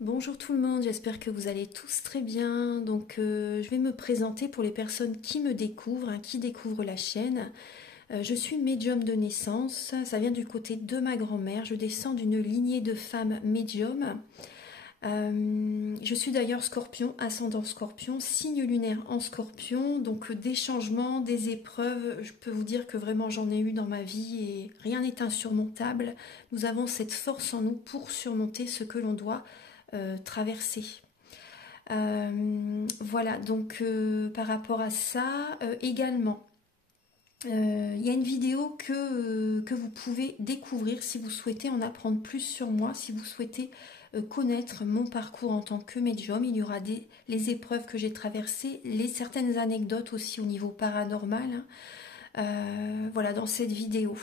Bonjour tout le monde, j'espère que vous allez tous très bien. Donc je vais me présenter pour les personnes qui me découvrent, qui découvrent la chaîne. Je suis médium de naissance, ça vient du côté de ma grand-mère. Je descends d'une lignée de femmes médiums. Je suis d'ailleurs scorpion, ascendant scorpion, signe lunaire en scorpion. Donc des changements, des épreuves, je peux vous dire que vraiment j'en ai eu dans ma vie et rien n'est insurmontable. Nous avons cette force en nous pour surmonter ce que l'on doit traverser. Voilà, donc par rapport à ça, également, il y a une vidéo que vous pouvez découvrir si vous souhaitez en apprendre plus sur moi, si vous souhaitez connaître mon parcours en tant que médium. Il y aura les épreuves que j'ai traversées, certaines anecdotes aussi au niveau paranormal. Voilà, dans cette vidéo.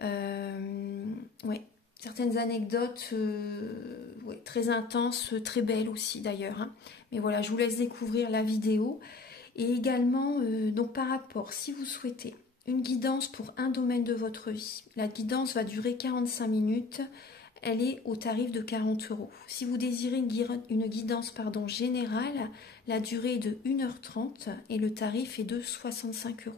Ouais, certaines anecdotes ouais, très intenses, très belles aussi d'ailleurs. Mais voilà, je vous laisse découvrir la vidéo. Et également, donc par rapport, si vous souhaitez une guidance pour un domaine de votre vie, la guidance va durer 45 minutes. Elle est au tarif de 40 €. Si vous désirez une guidance générale, la durée est de 1h30 et le tarif est de 65 €.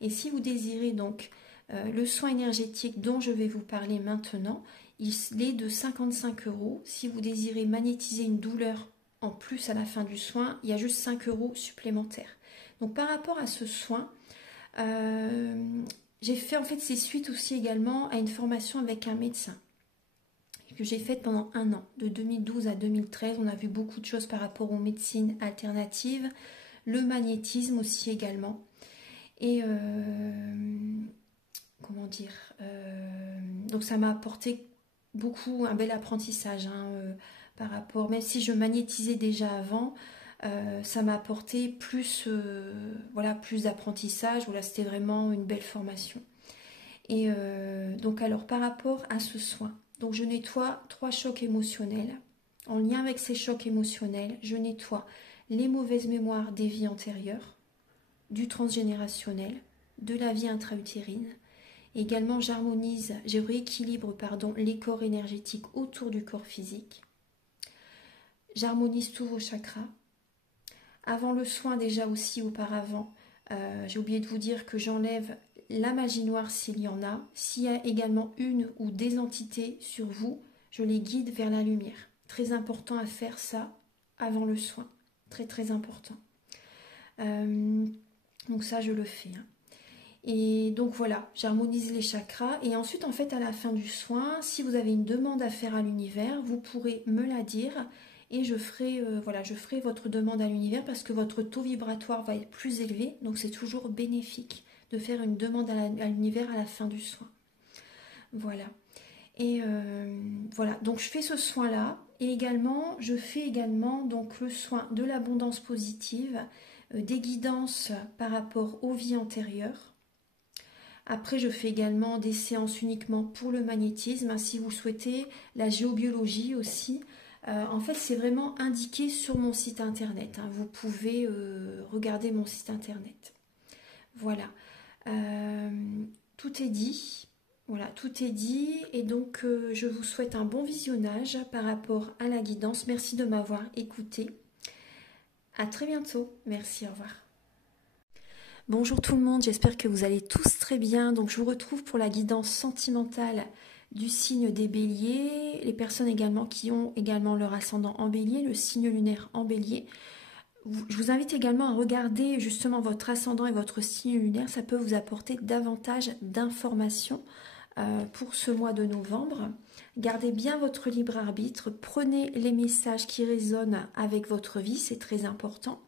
Et si vous désirez donc le soin énergétique dont je vais vous parler maintenant, il est de 55 €. Si vous désirez magnétiser une douleur en plus à la fin du soin, il y a juste 5 € supplémentaires. Donc par rapport à ce soin, j'ai fait en fait c'est suite aussi également à une formation avec un médecin que j'ai faite pendant un an, de 2012 à 2013. On a vu beaucoup de choses par rapport aux médecines alternatives, le magnétisme aussi également. Et comment dire, donc ça m'a apporté beaucoup, un bel apprentissage par rapport, même si je magnétisais déjà avant, ça m'a apporté plus, voilà, plus d'apprentissage. Voilà, c'était vraiment une belle formation. Et donc alors par rapport à ce soin, donc je nettoie 3 chocs émotionnels. En lien avec ces chocs émotionnels, je nettoie les mauvaises mémoires des vies antérieures, du transgénérationnel, de la vie intra-utérine. Également, je rééquilibre les corps énergétiques autour du corps physique. J'harmonise tous vos chakras. Avant le soin, déjà aussi auparavant, j'ai oublié de vous dire que j'enlève la magie noire s'il y en a. S'il y a également une ou des entités sur vous, je les guide vers la lumière. Très important à faire ça avant le soin. Très très important. Donc ça, je le fais. Et donc voilà, j'harmonise les chakras. Et ensuite, en fait, à la fin du soin, si vous avez une demande à faire à l'univers, vous pourrez me la dire. Et je ferai, voilà, je ferai votre demande à l'univers parce que votre taux vibratoire va être plus élevé. Donc c'est toujours bénéfique de faire une demande à l'univers à la fin du soin. Voilà. Et voilà, donc je fais ce soin-là. Et également, je fais également donc, le soin de l'abondance positive, des guidances par rapport aux vies antérieures. Après, je fais également des séances uniquement pour le magnétisme, si vous souhaitez, la géobiologie aussi. En fait, c'est vraiment indiqué sur mon site internet. Vous pouvez regarder mon site internet. Voilà. Tout est dit. Voilà, tout est dit. Et donc, je vous souhaite un bon visionnage par rapport à la guidance. Merci de m'avoir écouté. À très bientôt. Merci, au revoir. Bonjour tout le monde, j'espère que vous allez tous très bien. Donc je vous retrouve pour la guidance sentimentale du signe des béliers. Les personnes également qui ont également leur ascendant en bélier, le signe lunaire en bélier. Je vous invite également à regarder justement votre ascendant et votre signe lunaire. Ça peut vous apporter davantage d'informations pour ce mois de novembre. Gardez bien votre libre arbitre. Prenez les messages qui résonnent avec votre vie, c'est très important.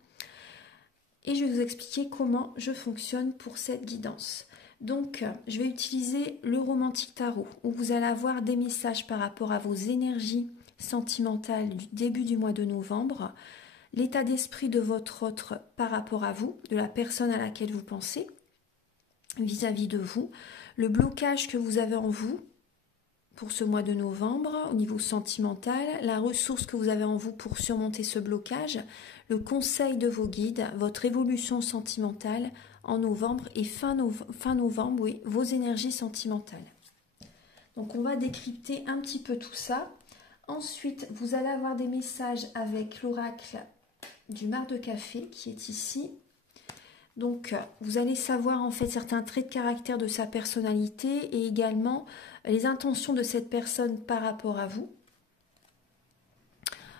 Et je vais vous expliquer comment je fonctionne pour cette guidance. Donc, je vais utiliser le romantique tarot, où vous allez avoir des messages par rapport à vos énergies sentimentales du début du mois de novembre, l'état d'esprit de votre autre par rapport à vous, de la personne à laquelle vous pensez, vis-à-vis de vous, le blocage que vous avez en vous pour ce mois de novembre au niveau sentimental, la ressource que vous avez en vous pour surmonter ce blocage, le conseil de vos guides, votre évolution sentimentale en novembre et fin novembre, oui, vos énergies sentimentales. Donc on va décrypter un petit peu tout ça Ensuite, vous allez avoir des messages avec l'oracle du mar de café qui est ici. Donc, vous allez savoir en fait certains traits de caractère de sa personnalité et également les intentions de cette personne par rapport à vous.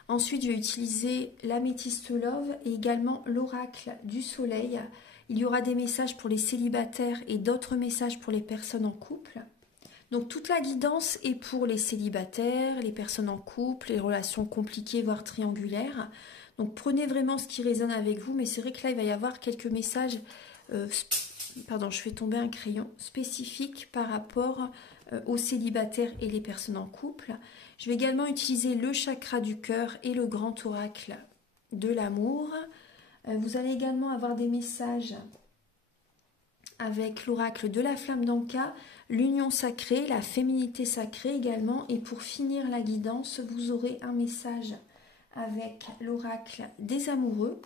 Ensuite, je vais utiliser l'améthyste love et également l'oracle du soleil. Il y aura des messages pour les célibataires et d'autres messages pour les personnes en couple. Donc toute la guidance est pour les célibataires, les personnes en couple, les relations compliquées voire triangulaires. Donc prenez vraiment ce qui résonne avec vous, mais c'est vrai que là il va y avoir quelques messages, pardon, je fais tomber un crayon, spécifiques par rapport aux célibataires et les personnes en couple. Je vais également utiliser le chakra du cœur et le grand oracle de l'amour. Vous allez également avoir des messages avec l'oracle de la flamme d'Anka, l'union sacrée, la féminité sacrée également. Et pour finir la guidance, vous aurez un message avec l'oracle des amoureux.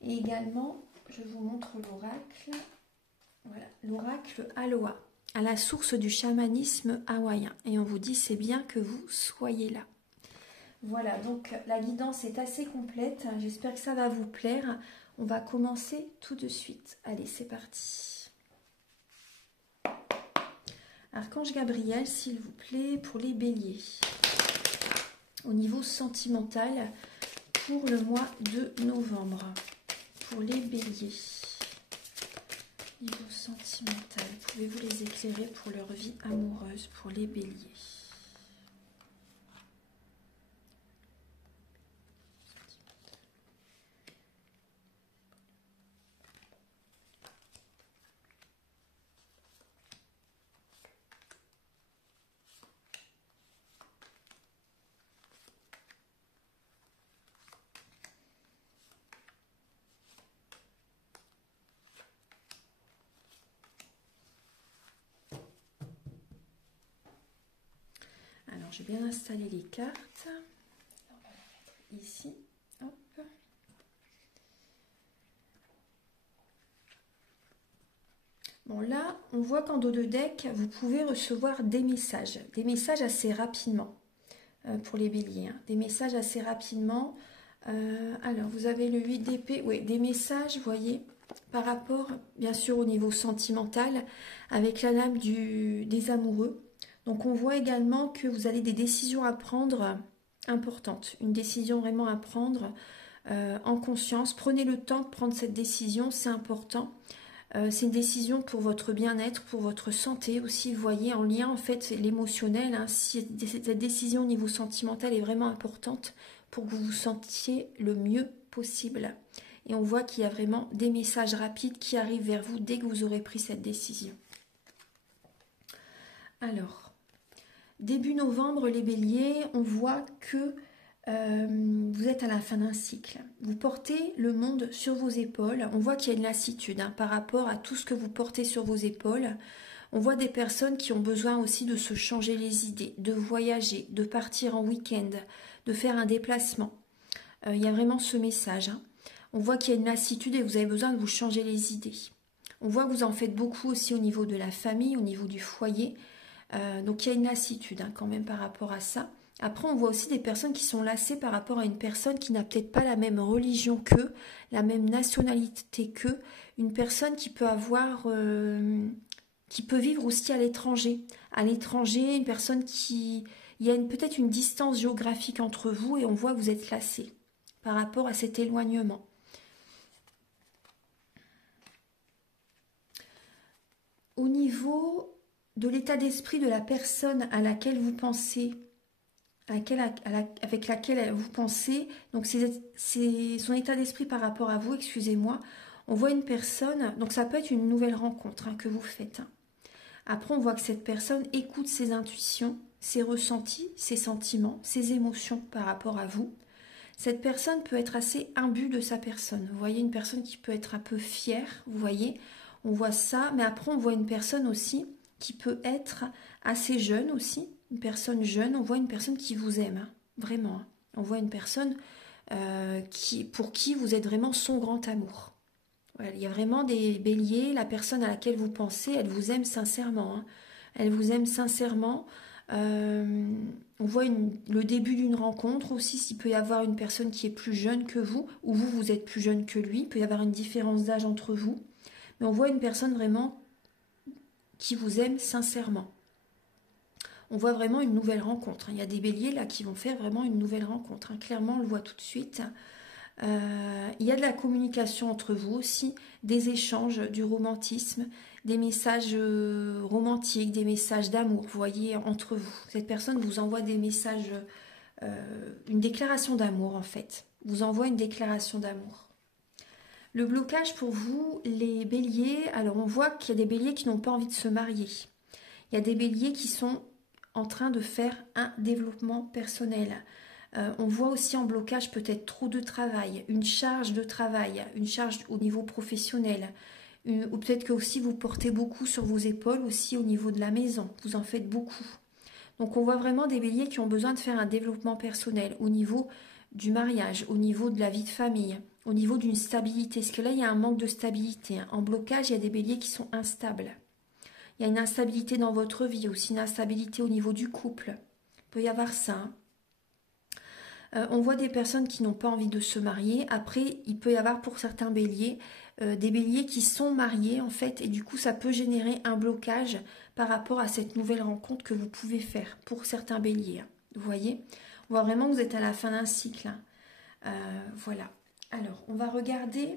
Et également, je vous montre l'oracle, voilà, l'oracle Aloha, à la source du chamanisme hawaïen. Et on vous dit, c'est bien que vous soyez là. Voilà, donc la guidance est assez complète. J'espère que ça va vous plaire. On va commencer tout de suite. Allez, c'est parti. Archange Gabriel, s'il vous plaît, pour les béliers. Au niveau sentimental, pour le mois de novembre. Pour les béliers. Niveau sentimental, pouvez-vous les éclairer pour leur vie amoureuse, pour les béliers? Alors, j'ai bien installé les cartes. On va les mettre ici. Hop. Bon, là, on voit qu'en dos de deck, vous pouvez recevoir des messages assez rapidement pour les béliers. Hein. Des messages assez rapidement. Alors, vous avez le 8 d'épée. Oui, des messages, vous voyez, par rapport, bien sûr, au niveau sentimental, avec la lame des amoureux. Donc on voit également que vous avez des décisions à prendre importantes, une décision vraiment à prendre en conscience. Prenez le temps de prendre cette décision, c'est important. C'est une décision pour votre bien-être, pour votre santé aussi, vous voyez, en lien en fait l'émotionnel. Hein, si cette décision au niveau sentimental est vraiment importante pour que vous vous sentiez le mieux possible. Et on voit qu'il y a vraiment des messages rapides qui arrivent vers vous dès que vous aurez pris cette décision. Alors, début novembre, les béliers, on voit que vous êtes à la fin d'un cycle. Vous portez le monde sur vos épaules. On voit qu'il y a une lassitude par rapport à tout ce que vous portez sur vos épaules. On voit des personnes qui ont besoin aussi de se changer les idées, de voyager, de partir en week-end, de faire un déplacement. Il y a vraiment ce message. On voit qu'il y a une lassitude et vous avez besoin de vous changer les idées. On voit que vous en faites beaucoup aussi au niveau de la famille, au niveau du foyer. Donc il y a une lassitude quand même par rapport à ça. Après, on voit aussi des personnes qui sont lassées par rapport à une personne qui n'a peut-être pas la même religion qu'eux, la même nationalité qu'eux, une personne qui peut avoir, qui peut vivre aussi à l'étranger. À l'étranger, une personne qui... Il y a peut-être une distance géographique entre vous et on voit que vous êtes lassé par rapport à cet éloignement. Au niveau de l'état d'esprit de la personne à laquelle vous pensez, avec laquelle vous pensez, donc c'est son état d'esprit par rapport à vous, excusez-moi, on voit une personne, donc ça peut être une nouvelle rencontre que vous faites. Après, on voit que cette personne écoute ses intuitions, ses ressentis, ses sentiments, ses émotions par rapport à vous. Cette personne peut être assez imbue de sa personne. Vous voyez, une personne qui peut être un peu fière, vous voyez, on voit ça, mais après on voit une personne aussi qui peut être assez jeune aussi, une personne jeune, on voit une personne qui vous aime, vraiment. On voit une personne pour qui vous êtes vraiment son grand amour. Voilà, il y a vraiment des béliers, la personne à laquelle vous pensez, elle vous aime sincèrement. Elle vous aime sincèrement. On voit le début d'une rencontre aussi, s'il peut y avoir une personne qui est plus jeune que vous, ou vous, vous êtes plus jeune que lui, il peut y avoir une différence d'âge entre vous. Mais on voit une personne vraiment qui vous aime sincèrement. On voit vraiment une nouvelle rencontre. Il y a des béliers là qui vont faire vraiment une nouvelle rencontre. Clairement, on le voit tout de suite. Il y a de la communication entre vous aussi, des échanges, du romantisme, des messages romantiques, des messages d'amour, vous voyez, entre vous. Cette personne vous envoie des messages, une déclaration d'amour en fait. Vous envoie une déclaration d'amour. Le blocage pour vous, les béliers, alors on voit qu'il y a des béliers qui n'ont pas envie de se marier. Il y a des béliers qui sont en train de faire un développement personnel. On voit aussi en blocage peut-être trop de travail, une charge de travail, une charge au niveau professionnel. Ou peut-être que aussi vous portez beaucoup sur vos épaules aussi au niveau de la maison. Vous en faites beaucoup. Donc on voit vraiment des béliers qui ont besoin de faire un développement personnel au niveau du mariage, au niveau de la vie de famille, au niveau d'une stabilité. Parce que là, il y a un manque de stabilité. En blocage, il y a des béliers qui sont instables. Il y a une instabilité dans votre vie, aussi une instabilité au niveau du couple. Il peut y avoir ça. On voit des personnes qui n'ont pas envie de se marier. Après, il peut y avoir pour certains béliers, des béliers qui sont mariés en fait. Et du coup, ça peut générer un blocage par rapport à cette nouvelle rencontre que vous pouvez faire pour certains béliers. Vous voyez? On voit vraiment que vous êtes à la fin d'un cycle. Voilà. Alors, on va regarder.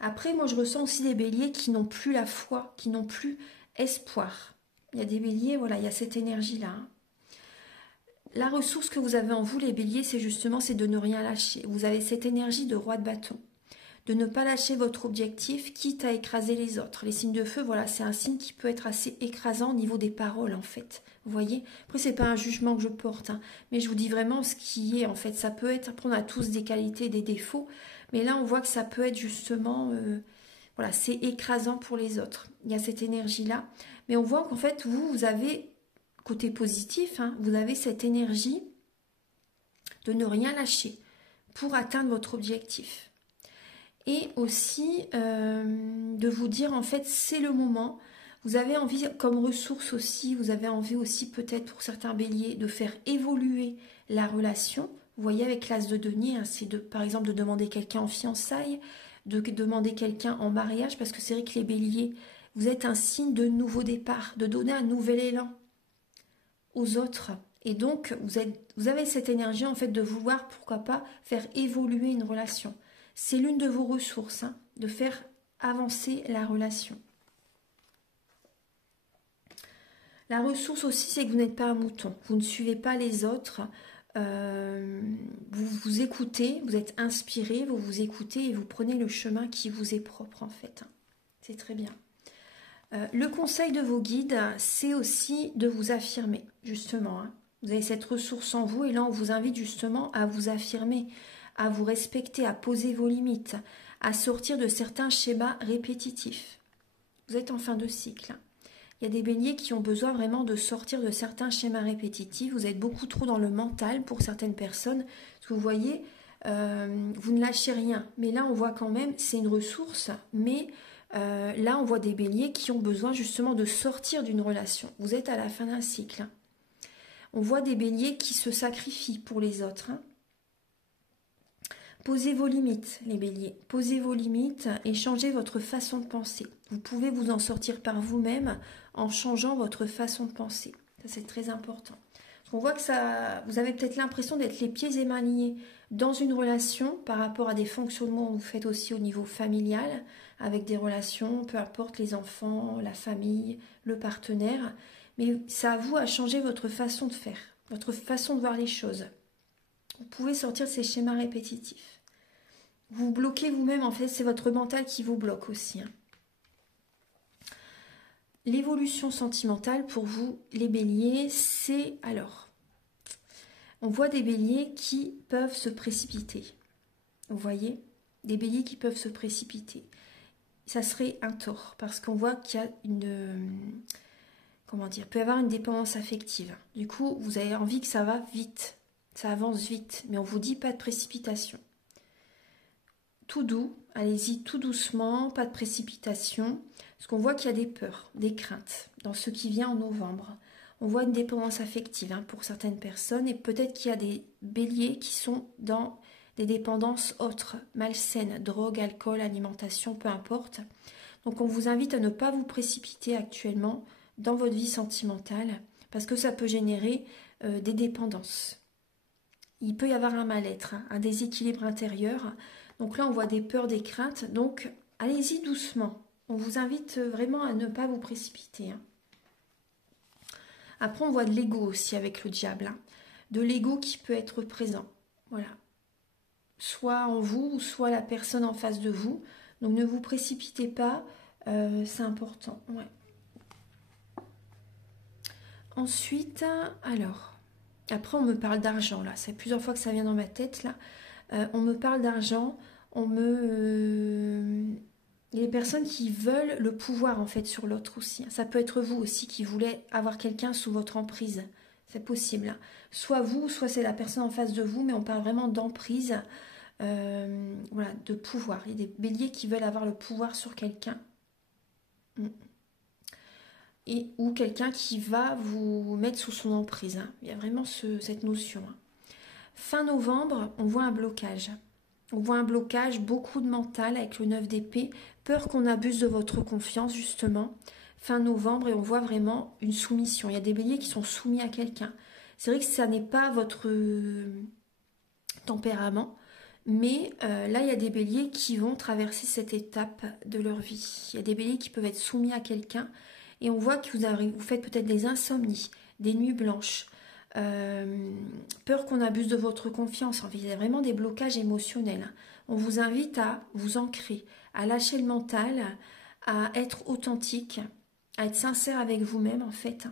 Après, moi, je ressens aussi des béliers qui n'ont plus la foi, qui n'ont plus espoir. Il y a des béliers, voilà, il y a cette énergie-là. La ressource que vous avez en vous, les béliers, c'est justement de ne rien lâcher. Vous avez cette énergie de roi de bâton. De ne pas lâcher votre objectif, quitte à écraser les autres. Les signes de feu, voilà, c'est un signe qui peut être assez écrasant au niveau des paroles, en fait. Vous voyez? Après, c'est pas un jugement que je porte, hein, mais je vous dis vraiment ce qui est, en fait. Ça peut être, après, on a tous des qualités, des défauts, mais là, on voit que ça peut être justement... voilà, c'est écrasant pour les autres. Il y a cette énergie-là. Mais on voit qu'en fait, vous avez, côté positif, hein, vous avez cette énergie de ne rien lâcher pour atteindre votre objectif. Et aussi de vous dire, en fait, c'est le moment. Vous avez envie, comme ressource aussi, vous avez envie aussi peut-être pour certains béliers de faire évoluer la relation. Vous voyez avec l'as de denier, hein, c'est par exemple de demander quelqu'un en fiançailles, de demander quelqu'un en mariage, parce que c'est vrai que les béliers, vous êtes un signe de nouveau départ, de donner un nouvel élan aux autres. Et donc, vous avez cette énergie en fait de vouloir, pourquoi pas, faire évoluer une relation. C'est l'une de vos ressources, hein, de faire avancer la relation. La ressource aussi, c'est que vous n'êtes pas un mouton. Vous ne suivez pas les autres. Vous vous écoutez, vous êtes inspiré, vous vous écoutez et vous prenez le chemin qui vous est propre en fait. C'est très bien. Le conseil de vos guides, c'est aussi de vous affirmer, justement. Hein. Vous avez cette ressource en vous et là, on vous invite justement à vous affirmer, à vous respecter, à poser vos limites, à sortir de certains schémas répétitifs. Vous êtes en fin de cycle. Il y a des béliers qui ont besoin vraiment de sortir de certains schémas répétitifs. Vous êtes beaucoup trop dans le mental pour certaines personnes. Parce que vous voyez, vous ne lâchez rien. Mais là, on voit quand même, c'est une ressource, mais là, on voit des béliers qui ont besoin justement de sortir d'une relation. Vous êtes à la fin d'un cycle. Hein. On voit des béliers qui se sacrifient pour les autres. Hein. Posez vos limites, les béliers. Posez vos limites et changez votre façon de penser. Vous pouvez vous en sortir par vous-même en changeant votre façon de penser. Ça, c'est très important. On voit que ça, vous avez peut-être l'impression d'être les pieds et mains liés dans une relation par rapport à des fonctionnements que vous faites aussi au niveau familial, avec des relations, peu importe les enfants, la famille, le partenaire. Mais c'est à vous à changer votre façon de faire, votre façon de voir les choses. Vous pouvez sortir de ces schémas répétitifs. Vous bloquez vous-même, en fait, c'est votre mental qui vous bloque aussi. Hein. L'évolution sentimentale pour vous, les béliers, c'est alors... On voit des béliers qui peuvent se précipiter. Vous voyez? Des béliers qui peuvent se précipiter. Ça serait un tort, parce qu'on voit qu'il y a une... Comment dire? Peut y avoir une dépendance affective. Du coup, vous avez envie que ça va vite. Ça avance vite, mais on ne vous dit pas de précipitation. Tout doux, allez-y tout doucement, pas de précipitation, parce qu'on voit qu'il y a des peurs, des craintes dans ce qui vient en novembre. On voit une dépendance affective hein, pour certaines personnes et peut-être qu'il y a des béliers qui sont dans des dépendances autres, malsaines, drogue, alcool, alimentation, peu importe. Donc on vous invite à ne pas vous précipiter actuellement dans votre vie sentimentale parce que ça peut générer des dépendances. Il peut y avoir un mal-être, hein, un déséquilibre intérieur. Donc là on voit des peurs, des craintes. Donc allez-y doucement. On vous invite vraiment à ne pas vous précipiter. Hein. Après, on voit de l'ego aussi avec le diable. Hein. De l'ego qui peut être présent. Voilà. Soit en vous, ou soit la personne en face de vous. Donc ne vous précipitez pas. C'est important. Ouais. Ensuite, alors. Après, on me parle d'argent. Là, c'est plusieurs fois que ça vient dans ma tête. Là. On me parle d'argent. Il y a des personnes qui veulent le pouvoir en fait sur l'autre aussi. Ça peut être vous aussi qui voulez avoir quelqu'un sous votre emprise. C'est possible. Soit vous, soit c'est la personne en face de vous, mais on parle vraiment d'emprise, voilà, de pouvoir. Il y a des béliers qui veulent avoir le pouvoir sur quelqu'un. Ou quelqu'un qui va vous mettre sous son emprise. Hein. Il y a vraiment cette notion. Hein. Fin novembre, on voit un blocage. On voit un blocage, beaucoup de mental avec le 9 d'épée, peur qu'on abuse de votre confiance justement, fin novembre, et on voit vraiment une soumission. Il y a des béliers qui sont soumis à quelqu'un. C'est vrai que ça n'est pas votre tempérament, mais là il y a des béliers qui vont traverser cette étape de leur vie. Il y a des béliers qui peuvent être soumis à quelqu'un, et on voit que vous faites peut-être des insomnies, des nuits blanches, peur qu'on abuse de votre confiance. En fait, il y a vraiment des blocages émotionnels. On vous invite à vous ancrer, à lâcher le mental, à être authentique, à être sincère avec vous-même en fait,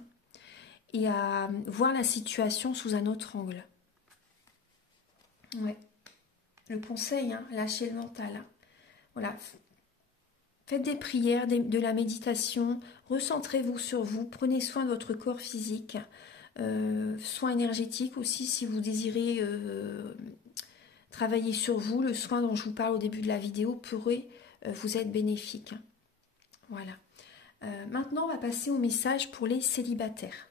et à voir la situation sous un autre angle. Ouais. Le conseil, hein, lâchez le mental. Hein. Voilà. Faites des prières, de la méditation, recentrez-vous sur vous, prenez soin de votre corps physique. Soins énergétiques aussi si vous désirez travailler sur vous. Le soin dont je vous parle au début de la vidéo pourrait vous être bénéfique. Voilà. Maintenant, on va passer au message pour les célibataires.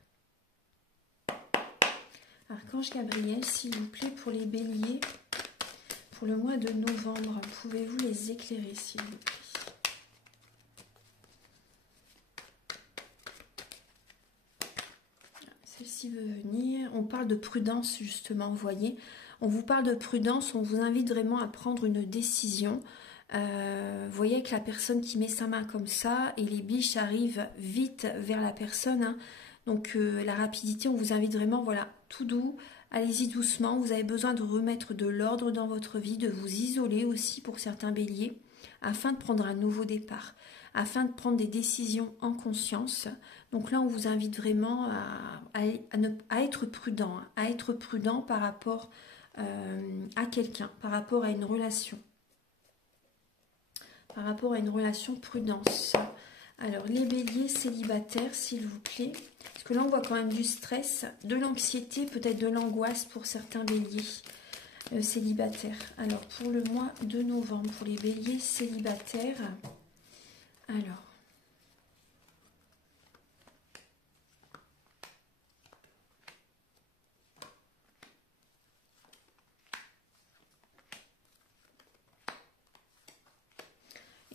Archange Gabriel, s'il vous plaît, pour les béliers, pour le mois de novembre, pouvez-vous les éclairer, s'il vous plaît? Celle-ci veut venir. On parle de prudence, justement, vous voyez. On vous parle de prudence, on vous invite vraiment à prendre une décision. Vous voyez que la personne qui met sa main comme ça, et les biches arrivent vite vers la personne. Hein. Donc la rapidité, on vous invite vraiment, voilà, tout doux. Allez-y doucement, vous avez besoin de remettre de l'ordre dans votre vie, de vous isoler aussi pour certains béliers, afin de prendre un nouveau départ, afin de prendre des décisions en conscience. Donc là, on vous invite vraiment à être prudent, hein, à être prudent par rapport à quelqu'un, par rapport à une relation. Par rapport à une relation, prudence. Alors, les béliers célibataires, s'il vous plaît. Parce que là, on voit quand même du stress, de l'anxiété, peut-être de l'angoisse pour certains béliers célibataires. Alors, pour le mois de novembre, pour les béliers célibataires, alors...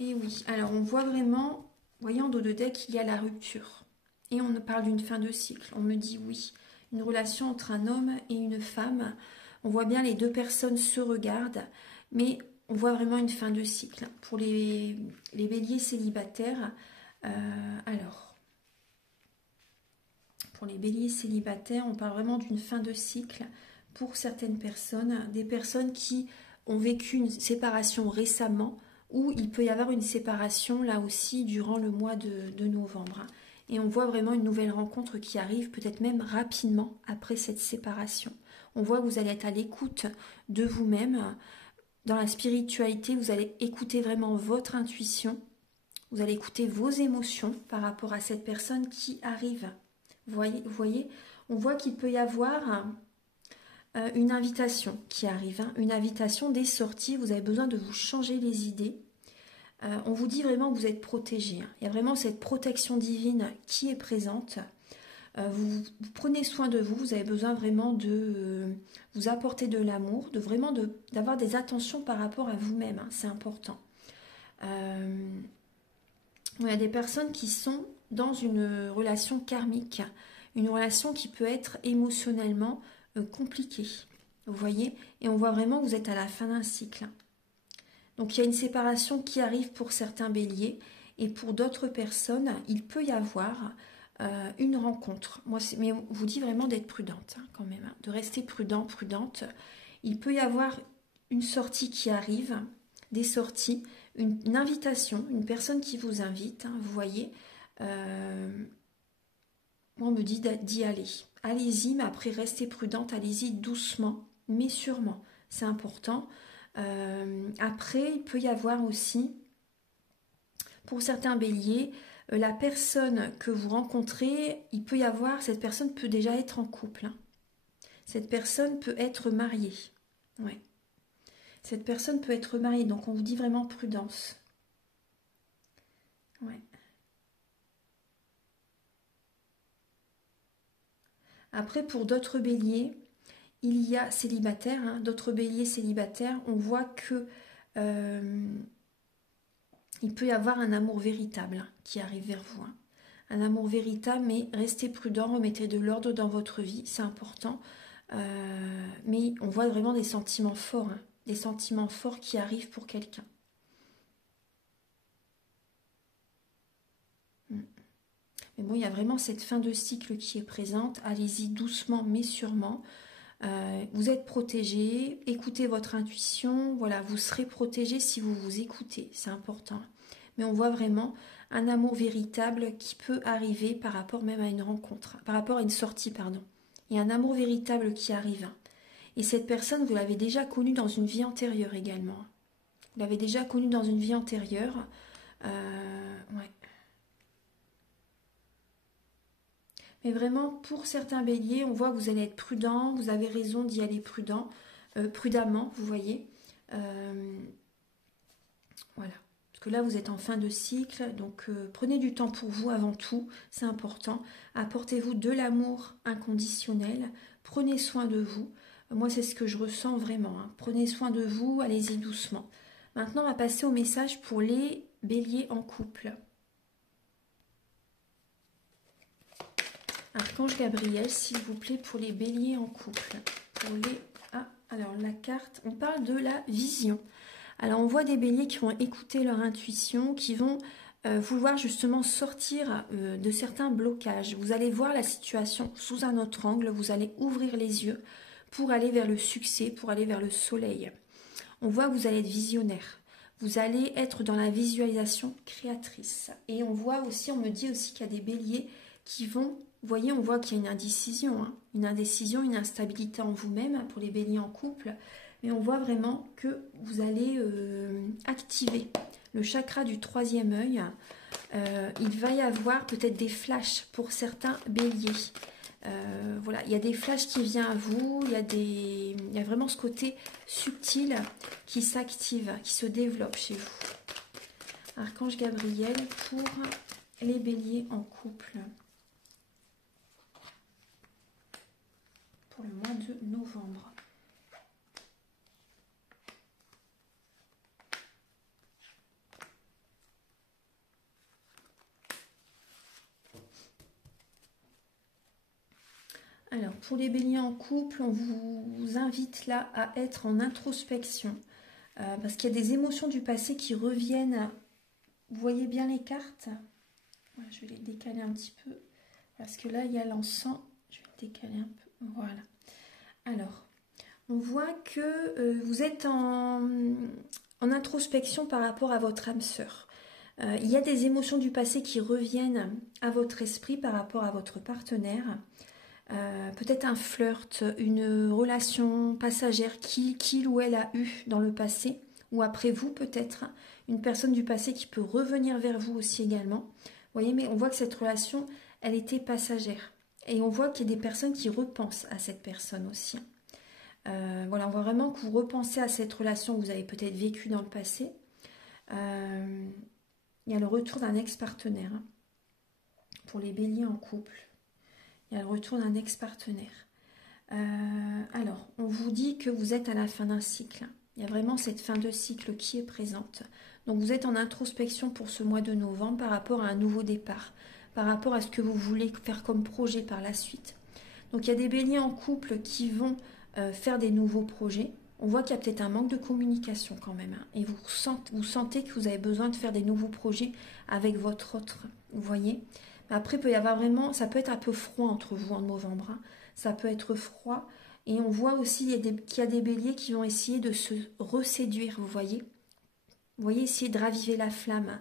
Et oui, alors on voit vraiment, voyez en dos de deck, il y a la rupture. Et on parle d'une fin de cycle. On me dit oui, une relation entre un homme et une femme. On voit bien les deux personnes se regardent, mais on voit vraiment une fin de cycle. Pour les béliers célibataires, alors, pour les béliers célibataires, on parle vraiment d'une fin de cycle pour certaines personnes, des personnes qui ont vécu une séparation récemment, ou il peut y avoir une séparation là aussi durant le mois de novembre. Et on voit vraiment une nouvelle rencontre qui arrive, peut-être même rapidement après cette séparation. On voit que vous allez être à l'écoute de vous-même. Dans la spiritualité, vous allez écouter vraiment votre intuition. Vous allez écouter vos émotions par rapport à cette personne qui arrive. Vous voyez, on voit qu'il peut y avoir une invitation qui arrive, hein, une invitation des sorties, vous avez besoin de vous changer les idées. On vous dit vraiment que vous êtes protégé. Hein. Il y a vraiment cette protection divine qui est présente. Vous prenez soin de vous, vous avez besoin vraiment de vous apporter de l'amour, d'avoir des attentions par rapport à vous-même, hein, c'est important. Il y a des personnes qui sont dans une relation karmique, une relation qui peut être émotionnellement compliquée, vous voyez, et on voit vraiment que vous êtes à la fin d'un cycle. Donc il y a une séparation qui arrive pour certains béliers, et pour d'autres personnes, il peut y avoir une rencontre. Mais on vous dit vraiment d'être prudente, hein, quand même, hein, de rester prudent, prudente. Il peut y avoir une sortie qui arrive, des sorties, une invitation, une personne qui vous invite, hein, vous voyez. On me dit d'y aller. Allez-y, mais après restez prudente, allez-y doucement, mais sûrement. C'est important. Après, il peut y avoir aussi, pour certains béliers, la personne que vous rencontrez, cette personne peut déjà être en couple, hein. Cette personne peut être mariée. Ouais. Cette personne peut être mariée, donc on vous dit vraiment prudence. Ouais. Après, pour d'autres béliers, il y a célibataires, hein, d'autres béliers célibataires, on voit que il peut y avoir un amour véritable, hein, qui arrive vers vous, hein. Un amour véritable, mais restez prudent, remettez de l'ordre dans votre vie, c'est important. Mais on voit vraiment des sentiments forts, hein, des sentiments forts qui arrivent pour quelqu'un. Mais bon, il y a vraiment cette fin de cycle qui est présente. Allez-y doucement mais sûrement. Vous êtes protégé, écoutez votre intuition. Voilà, vous serez protégé si vous vous écoutez, c'est important. Mais on voit vraiment un amour véritable qui peut arriver par rapport même à une rencontre, par rapport à une sortie, pardon. Il y a un amour véritable qui arrive. Et cette personne, vous l'avez déjà connue dans une vie antérieure également. Vous l'avez déjà connue dans une vie antérieure. Ouais. Mais vraiment, pour certains béliers, on voit que vous allez être prudent, vous avez raison d'y aller prudemment, vous voyez. Voilà. Parce que là, vous êtes en fin de cycle, donc prenez du temps pour vous avant tout, c'est important. Apportez-vous de l'amour inconditionnel, prenez soin de vous. Moi, c'est ce que je ressens vraiment, hein. Prenez soin de vous, allez-y doucement. Maintenant, on va passer au message pour les béliers en couple. Archange Gabriel, s'il vous plaît, pour les béliers en couple. Alors la carte, on parle de la vision. Alors on voit des béliers qui vont écouter leur intuition, qui vont vouloir justement sortir de certains blocages. Vous allez voir la situation sous un autre angle, vous allez ouvrir les yeux pour aller vers le succès, pour aller vers le soleil. On voit que vous allez être visionnaire. Vous allez être dans la visualisation créatrice. Et on voit aussi, on me dit aussi qu'il y a des béliers qui vont... Vous voyez, on voit qu'il y a une indécision, hein, une instabilité en vous-même pour les béliers en couple. Mais on voit vraiment que vous allez activer le chakra du troisième œil. Il va y avoir peut-être des flashs pour certains béliers. Voilà, il y a des flashs qui viennent à vous, il y a vraiment ce côté subtil qui s'active, qui se développe chez vous. Archange Gabriel pour les béliers en couple. Pour le mois de novembre. Alors, pour les béliers en couple, on vous invite là à être en introspection. Parce qu'il y a des émotions du passé qui reviennent. Vous voyez bien les cartes? Voilà, je vais les décaler un petit peu. Parce que là, il y a l'encens. Je vais le décaler un peu. Voilà. Alors, on voit que vous êtes en introspection par rapport à votre âme sœur. Il y a des émotions du passé qui reviennent à votre esprit par rapport à votre partenaire. Peut-être un flirt, une relation passagère qu'il ou elle a eu dans le passé, ou après vous peut-être, une personne du passé qui peut revenir vers vous aussi également. Vous voyez, mais on voit que cette relation, elle était passagère. Et on voit qu'il y a des personnes qui repensent à cette personne aussi. Voilà, on voit vraiment que vous repensez à cette relation que vous avez peut-être vécue dans le passé. Il y a le retour d'un ex-partenaire, hein, pour les béliers en couple. Il y a le retour d'un ex-partenaire. Alors, on vous dit que vous êtes à la fin d'un cycle. Il y a vraiment cette fin de cycle qui est présente. Donc, vous êtes en introspection pour ce mois de novembre par rapport à un nouveau départ, par rapport à ce que vous voulez faire comme projet par la suite. Donc, il y a des béliers en couple qui vont faire des nouveaux projets. On voit qu'il y a peut-être un manque de communication quand même. Hein, et vous sentez que vous avez besoin de faire des nouveaux projets avec votre autre. Vous voyez? Après, il peut y avoir vraiment, ça peut être un peu froid entre vous en novembre. Hein. Ça peut être froid. Et on voit aussi qu'il y a des béliers qui vont essayer de se reséduire, vous voyez? Vous voyez, essayer de raviver la flamme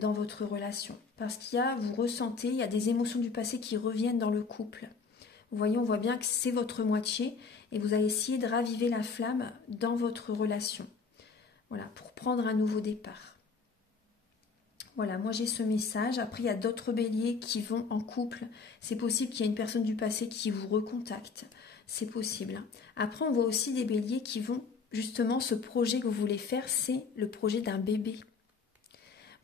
dans votre relation. Parce vous ressentez, il y a des émotions du passé qui reviennent dans le couple. Vous voyez, on voit bien que c'est votre moitié et vous allez essayer de raviver la flamme dans votre relation. Voilà, pour prendre un nouveau départ. Voilà, moi j'ai ce message. Après, il y a d'autres béliers qui vont en couple. C'est possible qu'il y ait une personne du passé qui vous recontacte. C'est possible. Après, on voit aussi des béliers qui vont, justement, ce projet que vous voulez faire, c'est le projet d'un bébé.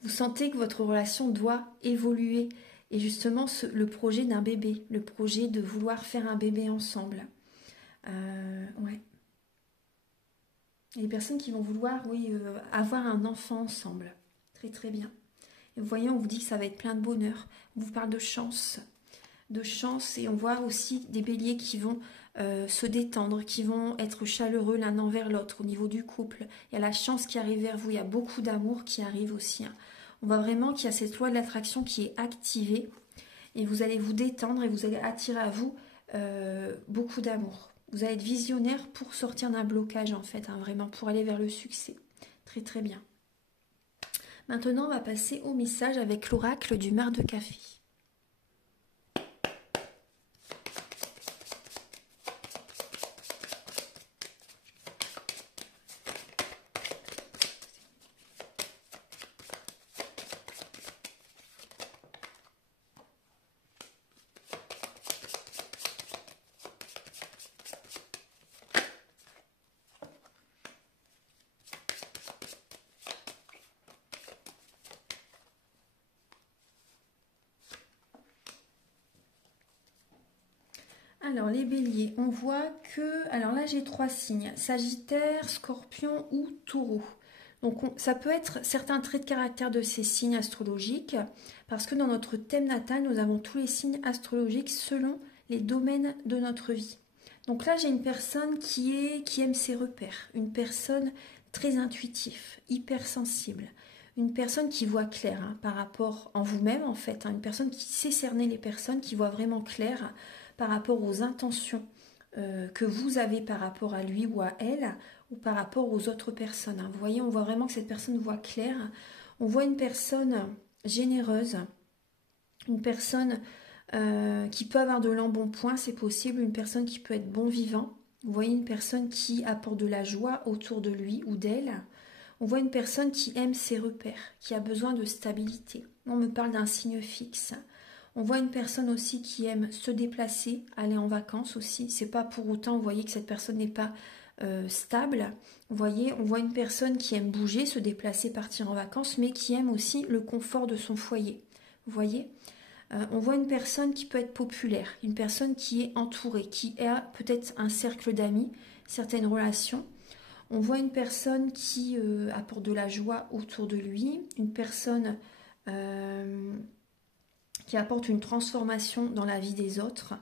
Vous sentez que votre relation doit évoluer. Et justement, le projet d'un bébé, le projet de vouloir faire un bébé ensemble. Ouais. Il y a des personnes qui vont vouloir, oui, avoir un enfant ensemble. Très très bien. Et vous voyez, on vous dit que ça va être plein de bonheur. On vous parle de chance. De chance, et on voit aussi des béliers qui vont se détendre, qui vont être chaleureux l'un envers l'autre au niveau du couple. Il y a la chance qui arrive vers vous, il y a beaucoup d'amour qui arrive aussi. Hein. On voit vraiment qu'il y a cette loi de l'attraction qui est activée et vous allez vous détendre et vous allez attirer à vous beaucoup d'amour. Vous allez être visionnaire pour sortir d'un blocage en fait, hein, vraiment pour aller vers le succès. Très très bien. Maintenant, on va passer au message avec l'oracle du mar de café. Alors les béliers, on voit que, alors là j'ai 3 signes, Sagittaire, Scorpion ou Taureau. Donc ça peut être certains traits de caractère de ces signes astrologiques, parce que dans notre thème natal, nous avons tous les signes astrologiques selon les domaines de notre vie. Donc là j'ai une personne qui aime ses repères, une personne très intuitive, hypersensible, une personne qui voit clair hein, par rapport en vous-même en fait, hein, une personne qui sait cerner les personnes, qui voit vraiment clair par rapport aux intentions que vous avez par rapport à lui ou à elle, ou par rapport aux autres personnes. Vous voyez, on voit vraiment que cette personne voit clair. On voit une personne généreuse, une personne qui peut avoir de l'embonpoint, c'est possible, une personne qui peut être bon vivant. Vous voyez une personne qui apporte de la joie autour de lui ou d'elle. On voit une personne qui aime ses repères, qui a besoin de stabilité. On me parle d'un signe fixe. On voit une personne aussi qui aime se déplacer, aller en vacances aussi. C'est pas pour autant, vous voyez, que cette personne n'est pas stable. Vous voyez, on voit une personne qui aime bouger, se déplacer, partir en vacances, mais qui aime aussi le confort de son foyer. Vous voyez, on voit une personne qui peut être populaire, une personne qui est entourée, qui a peut-être un cercle d'amis, certaines relations. On voit une personne qui apporte de la joie autour de lui, une personne qui apporte une transformation dans la vie des autres.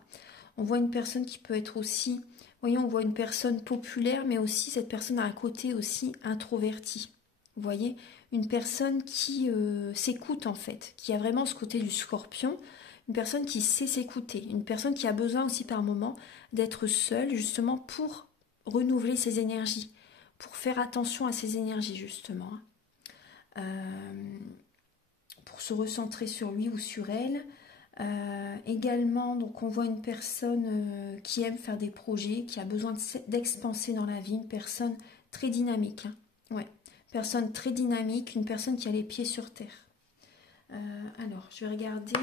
On voit une personne qui peut être aussi, voyez, on voit une personne populaire, mais aussi cette personne a un côté aussi introverti. Vous voyez, une personne qui s'écoute en fait, qui a vraiment ce côté du scorpion, une personne qui sait s'écouter, une personne qui a besoin aussi par moment d'être seule justement pour renouveler ses énergies, pour faire attention à ses énergies justement. Pour se recentrer sur lui ou sur elle. Également, donc on voit une personne qui aime faire des projets, qui a besoin d'expanser dans la vie, une personne très dynamique. Hein. Ouais, personne très dynamique, une personne qui a les pieds sur terre. Alors, je vais regarder.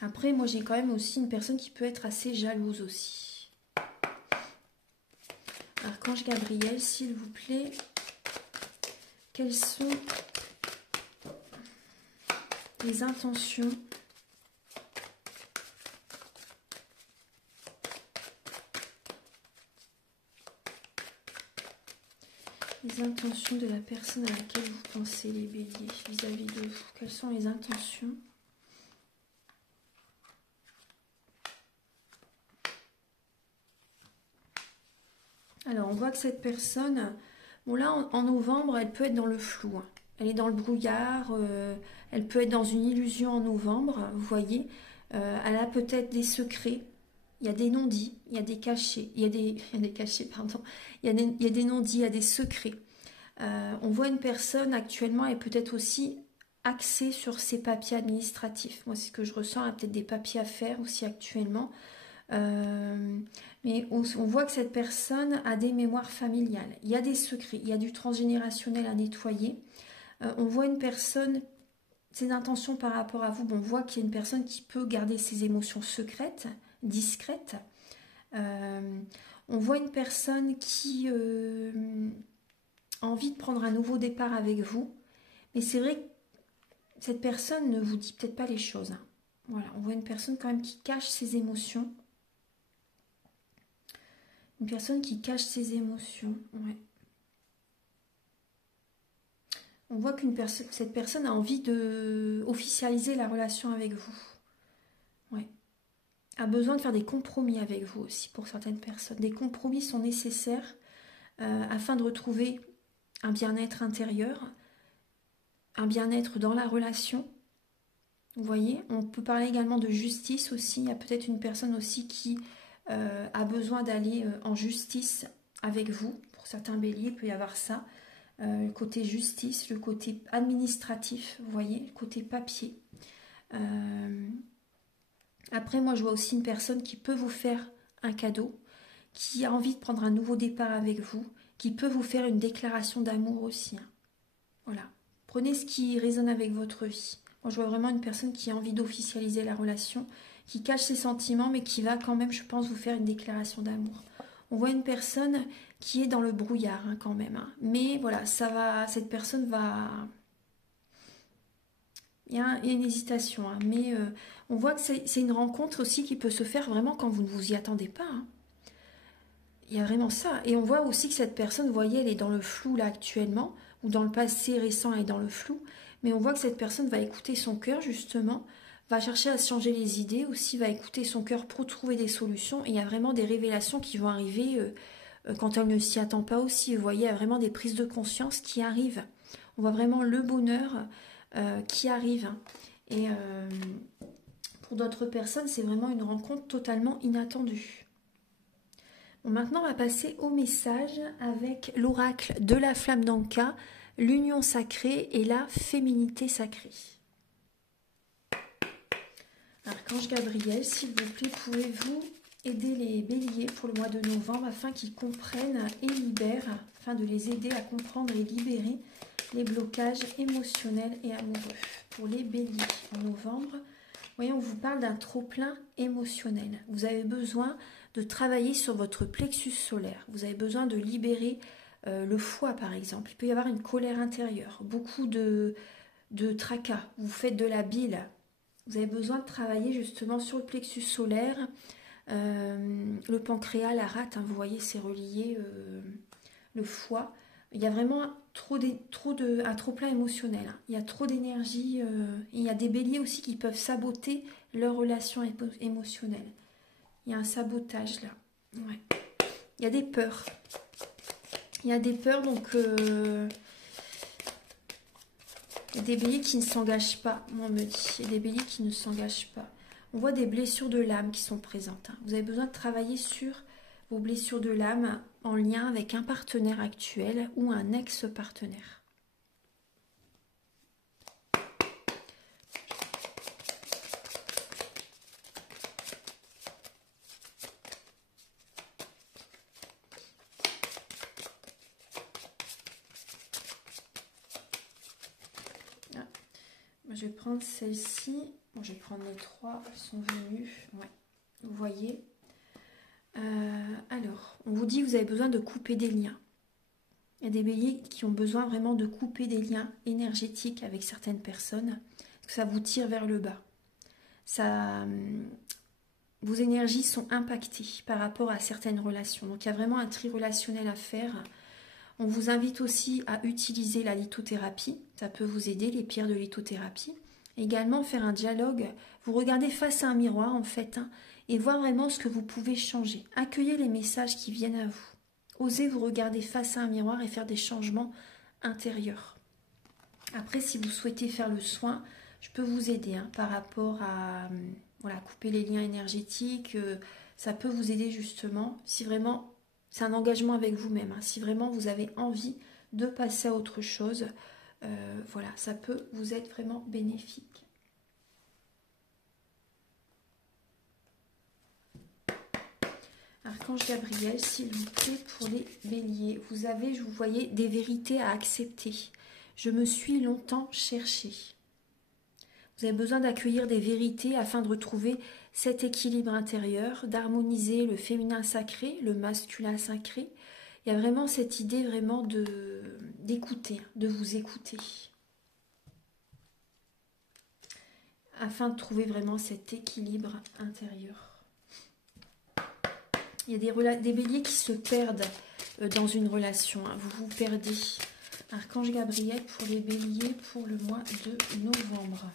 Après, moi j'ai quand même aussi une personne qui peut être assez jalouse aussi. Archange Gabriel, s'il vous plaît, quelles sont les intentions intentions de la personne à laquelle vous pensez, les béliers, vis-à-vis de vous. Quelles sont les intentions? Alors, on voit que cette personne, bon là, en novembre, elle peut être dans le flou. Hein. Elle est dans le brouillard, elle peut être dans une illusion en novembre, vous voyez. Elle a peut-être des secrets, il y a des non-dits, il y a des cachets, il y a des cachets, pardon. Il y a des non-dits, il y a des secrets. On voit une personne actuellement, elle peut être aussi axée sur ses papiers administratifs. Moi, c'est ce que je ressens, elle a peut-être des papiers à faire aussi actuellement. Mais on voit que cette personne a des mémoires familiales. Il y a des secrets, il y a du transgénérationnel à nettoyer. On voit une personne, ses intentions par rapport à vous, bon, on voit qu'il y a une personne qui peut garder ses émotions secrètes, discrètes. On voit une personne qui a envie de prendre un nouveau départ avec vous. Mais c'est vrai que cette personne ne vous dit peut-être pas les choses. Hein. Voilà, on voit une personne quand même qui cache ses émotions. Une personne qui cache ses émotions, ouais. On voit cette personne a envie de officialiser la relation avec vous. Ouais. A besoin de faire des compromis avec vous aussi pour certaines personnes. Des compromis sont nécessaires afin de retrouver un bien-être intérieur, un bien-être dans la relation. Vous voyez, on peut parler également de justice aussi. Il y a peut-être une personne aussi qui a besoin d'aller en justice avec vous. Pour certains béliers, il peut y avoir ça. Le côté justice, le côté administratif, vous voyez, le côté papier. Après, moi, je vois aussi une personne qui peut vous faire un cadeau, qui a envie de prendre un nouveau départ avec vous, qui peut vous faire une déclaration d'amour aussi. Hein. Voilà. Prenez ce qui résonne avec votre vie. Moi, je vois vraiment une personne qui a envie d'officialiser la relation, qui cache ses sentiments, mais qui va quand même, je pense, vous faire une déclaration d'amour. On voit une personne qui est dans le brouillard hein, quand même. Hein. Mais voilà, cette personne va... Il y a une hésitation. Hein, mais on voit que c'est une rencontre aussi qui peut se faire vraiment quand vous ne vous y attendez pas. Hein. Il y a vraiment ça. Et on voit aussi que cette personne, vous voyez, elle est dans le flou là actuellement, ou dans le passé récent, elle est dans le flou. Mais on voit que cette personne va écouter son cœur justement, va chercher à changer les idées aussi, va écouter son cœur pour trouver des solutions. Et il y a vraiment des révélations qui vont arriver quand elle ne s'y attend pas aussi. Vous voyez, il y a vraiment des prises de conscience qui arrivent. On voit vraiment le bonheur qui arrive. Et pour d'autres personnes, c'est vraiment une rencontre totalement inattendue. Bon, maintenant, on va passer au message avec l'oracle de la flamme d'Anka, l'union sacrée et la féminité sacrée. Archange Gabriel, s'il vous plaît, pouvez-vous aider les béliers pour le mois de novembre afin qu'ils comprennent et libèrent, afin de les aider à comprendre et libérer les blocages émotionnels et amoureux. Pour les béliers en novembre, voyez, on vous parle d'un trop-plein émotionnel. Vous avez besoin de travailler sur votre plexus solaire. Vous avez besoin de libérer le foie, par exemple. Il peut y avoir une colère intérieure, beaucoup de tracas. Vous faites de la bile. Vous avez besoin de travailler justement sur le plexus solaire, le pancréas, la rate. Hein, vous voyez, c'est relié, le foie. Il y a vraiment un trop-plein émotionnel. Hein. Il y a trop d'énergie. Il y a des béliers aussi qui peuvent saboter leur relation émotionnelle. Il y a un sabotage là. Ouais. Il y a des peurs. Il y a des peurs, donc il y a des béliers qui ne s'engagent pas, on me dit. Il y a des béliers qui ne s'engagent pas. On voit des blessures de l'âme qui sont présentes. Hein. Vous avez besoin de travailler sur vos blessures de l'âme en lien avec un partenaire actuel ou un ex-partenaire. Je vais prendre celle-ci. Bon, je vais prendre les trois. Elles sont venues. Ouais. Vous voyez. Alors, on vous dit que vous avez besoin de couper des liens. Il y a des béliers qui ont besoin vraiment de couper des liens énergétiques avec certaines personnes. Parce que ça vous tire vers le bas. Vos énergies sont impactées par rapport à certaines relations. Donc, il y a vraiment un tri relationnel à faire. On vous invite aussi à utiliser la lithothérapie. Ça peut vous aider, les pierres de lithothérapie. Également faire un dialogue. Vous regardez face à un miroir en fait, hein, et voir vraiment ce que vous pouvez changer. Accueillez les messages qui viennent à vous. Osez vous regarder face à un miroir et faire des changements intérieurs. Après, si vous souhaitez faire le soin, je peux vous aider hein, par rapport à voilà, couper les liens énergétiques. Ça peut vous aider justement si vraiment c'est un engagement avec vous-même. Hein, si vraiment vous avez envie de passer à autre chose, voilà, ça peut vous être vraiment bénéfique. Archange Gabriel, s'il vous plaît, pour les béliers. Vous avez, je vous voyais, des vérités à accepter. Je me suis longtemps cherchée. Vous avez besoin d'accueillir des vérités afin de retrouver cet équilibre intérieur, d'harmoniser le féminin sacré, le masculin sacré. Il y a vraiment cette idée vraiment d'écouter, de vous écouter. Afin de trouver vraiment cet équilibre intérieur. Il y a des béliers qui se perdent dans une relation. Hein. Vous vous perdez. Archange Gabriel pour les béliers pour le mois de novembre.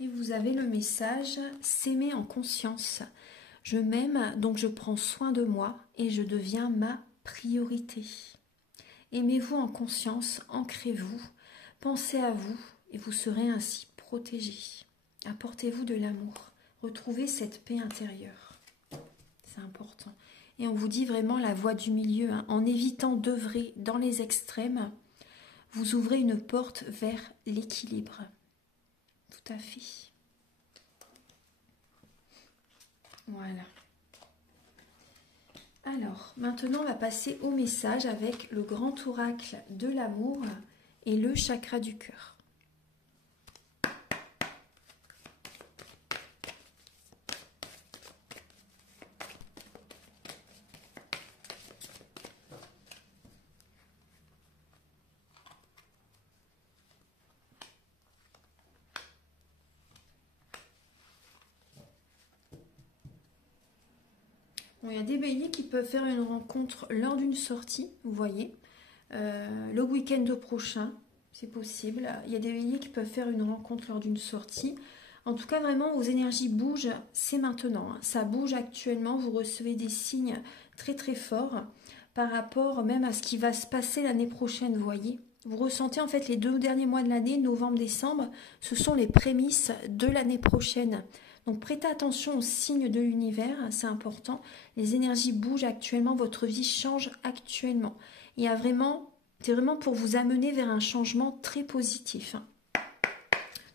Et vous avez le message « S'aimer en conscience ». Je m'aime, donc je prends soin de moi et je deviens ma priorité. Aimez-vous en conscience, ancrez-vous, pensez à vous et vous serez ainsi protégé. Apportez-vous de l'amour, retrouvez cette paix intérieure. C'est important. Et on vous dit vraiment la voie du milieu, hein. En évitant d'œuvrer dans les extrêmes, vous ouvrez une porte vers l'équilibre. Tout à fait. Voilà. Alors, maintenant, on va passer au message avec le grand oracle de l'amour et le chakra du cœur. Bon, il y a des béliers qui peuvent faire une rencontre lors d'une sortie, vous voyez. Le week-end prochain, c'est possible. Il y a des béliers qui peuvent faire une rencontre lors d'une sortie. En tout cas, vraiment, vos énergies bougent, c'est maintenant. Hein. Ça bouge actuellement, vous recevez des signes très très forts par rapport même à ce qui va se passer l'année prochaine, vous voyez. Vous ressentez en fait les 2 derniers mois de l'année, novembre-décembre, ce sont les prémices de l'année prochaine. Donc prêtez attention aux signes de l'univers, c'est important. Les énergies bougent actuellement, votre vie change actuellement. Il y a vraiment, c'est vraiment pour vous amener vers un changement très positif.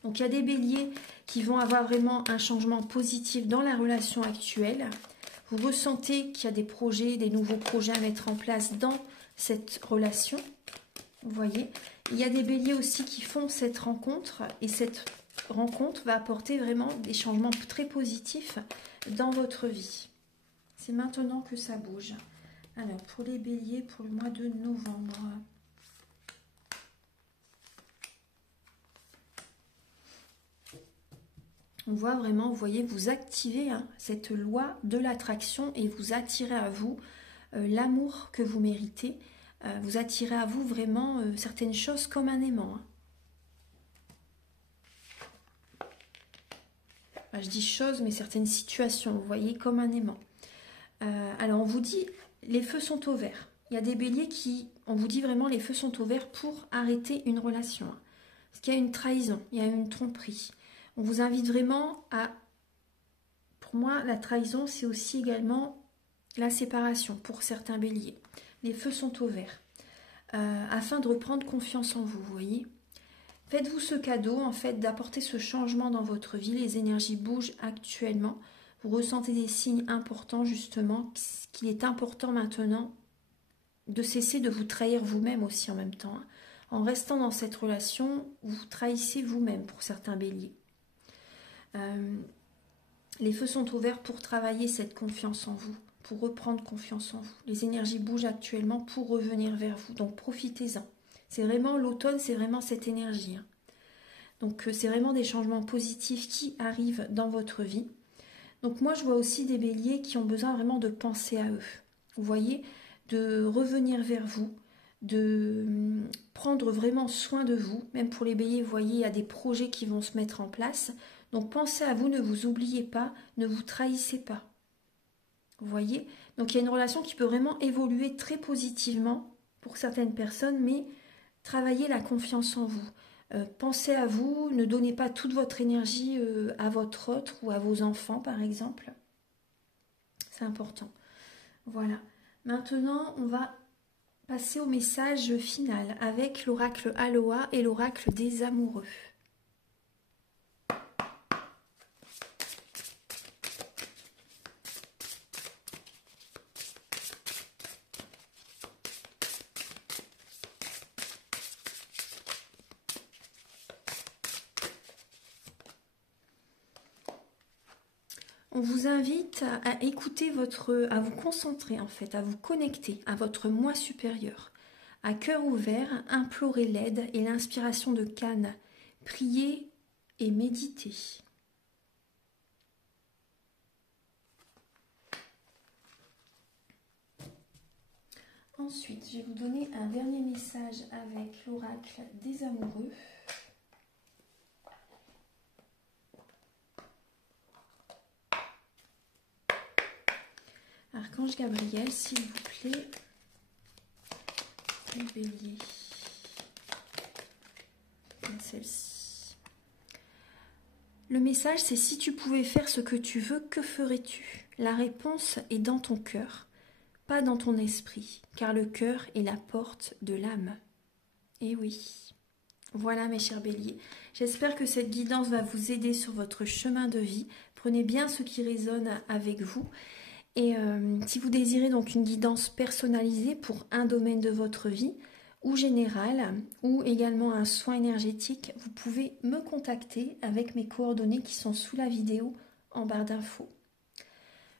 Donc il y a des béliers qui vont avoir vraiment un changement positif dans la relation actuelle. Vous ressentez qu'il y a des projets, des nouveaux projets à mettre en place dans cette relation. Vous voyez, il y a des béliers aussi qui font cette rencontre et cette rencontre va apporter vraiment des changements très positifs dans votre vie. C'est maintenant que ça bouge. Alors, pour les béliers, pour le mois de novembre. On voit vraiment, vous voyez, vous activez hein, cette loi de l'attraction et vous attirez à vous l'amour que vous méritez. Vous attirez à vous vraiment certaines choses comme un aimant. Hein. Je dis choses, mais certaines situations, vous voyez, comme un aimant. Alors, on vous dit, les feux sont au vert. Il y a des béliers qui, on vous dit vraiment, les feux sont au vert pour arrêter une relation. Parce qu'il y a une trahison, il y a une tromperie. On vous invite vraiment à... Pour moi, la trahison, c'est aussi également la séparation pour certains béliers. Les feux sont au vert. Afin de reprendre confiance en vous, vous voyez. Faites-vous ce cadeau, en fait, d'apporter ce changement dans votre vie. Les énergies bougent actuellement. Vous ressentez des signes importants, justement, qu'il est important maintenant de cesser de vous trahir vous-même aussi en même temps. En restant dans cette relation, vous trahissez vous-même pour certains béliers. Les feux sont ouverts pour travailler cette confiance en vous, pour reprendre confiance en vous. Les énergies bougent actuellement pour revenir vers vous, donc profitez-en. C'est vraiment l'automne, c'est vraiment cette énergie. Hein. Donc c'est vraiment des changements positifs qui arrivent dans votre vie. Donc moi, je vois aussi des béliers qui ont besoin vraiment de penser à eux. Vous voyez, de revenir vers vous, de prendre vraiment soin de vous. Même pour les béliers, vous voyez, il y a des projets qui vont se mettre en place. Donc pensez à vous, ne vous oubliez pas, ne vous trahissez pas. Vous voyez? Donc il y a une relation qui peut vraiment évoluer très positivement pour certaines personnes, mais travaillez la confiance en vous. Pensez à vous, ne donnez pas toute votre énergie à votre autre ou à vos enfants par exemple. C'est important. Voilà. Maintenant, on va passer au message final avec l'oracle Aloha et l'oracle des amoureux. On vous invite à écouter à vous concentrer en fait, à vous connecter à votre moi supérieur. À cœur ouvert, implorez l'aide et l'inspiration de Cannes. Priez et méditez. Ensuite, je vais vous donner un dernier message avec l'oracle des amoureux. Archange Gabriel, s'il vous plaît. Le bélier. Celle-ci. Le message, c'est: si tu pouvais faire ce que tu veux, que ferais-tu? La réponse est dans ton cœur, pas dans ton esprit, car le cœur est la porte de l'âme. Eh oui. Voilà mes chers béliers, j'espère que cette guidance va vous aider sur votre chemin de vie. Prenez bien ce qui résonne avec vous. Et si vous désirez donc une guidance personnalisée pour un domaine de votre vie, ou général, ou également un soin énergétique, vous pouvez me contacter avec mes coordonnées qui sont sous la vidéo en barre d'infos.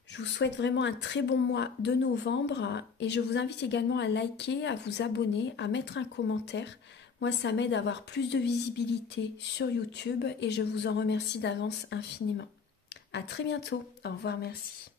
Je vous souhaite vraiment un très bon mois de novembre et je vous invite également à liker, à vous abonner, à mettre un commentaire. Moi, ça m'aide à avoir plus de visibilité sur YouTube et je vous en remercie d'avance infiniment. À très bientôt. Au revoir, merci.